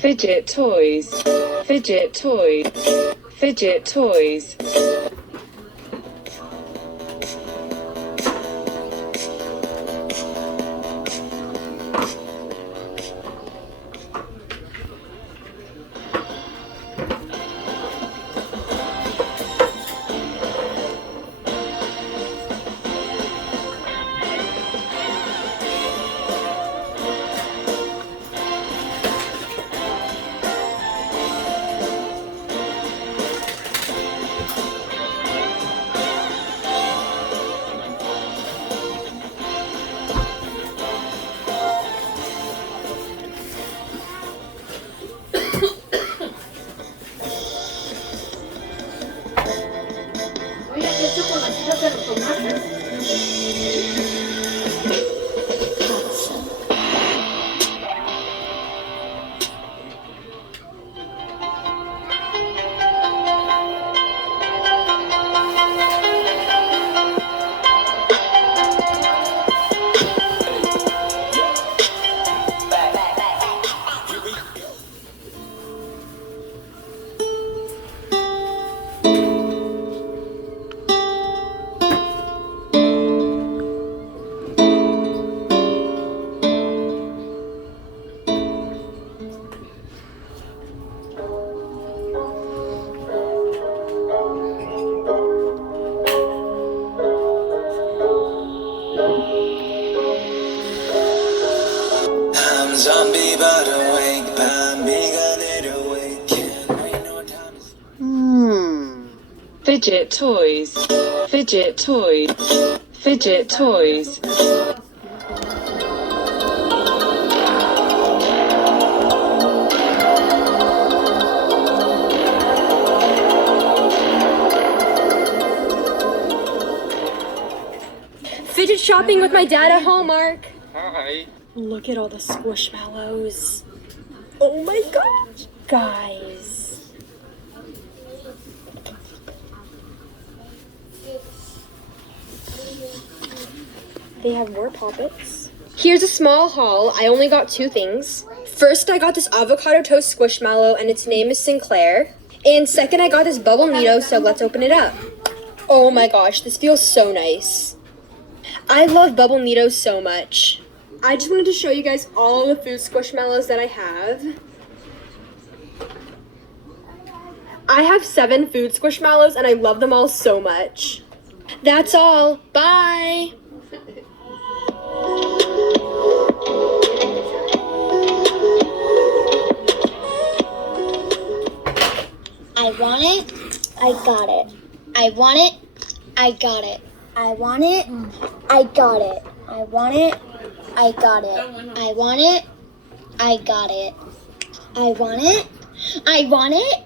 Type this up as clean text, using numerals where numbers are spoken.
Fidget toys. Fidget toys. Fidget toys. Zombie but awake, 밤비가 내려와. Fidget toys. Fidget toys. Fidget toys. Fidget shopping with my dad at Hallmark. Hi. Look at all the squishmallows. Oh my gosh, guys. They have more poppets. Here's a small haul. I only got 2 things. First, I got this avocado toast squishmallow and its name is Sinclair. And second, I got this bubble Neato, so let's open it up. Oh my gosh, this feels so nice. I love bubble Neatos so much. I just wanted to show you guys all the food squishmallows that I have. I have 7 food squishmallows and I love them all so much. That's all. Bye! I want it, I got it. I want it, I got it. I want it, I got it. I want it, I got it. I want it, I got it. I want it, I want it,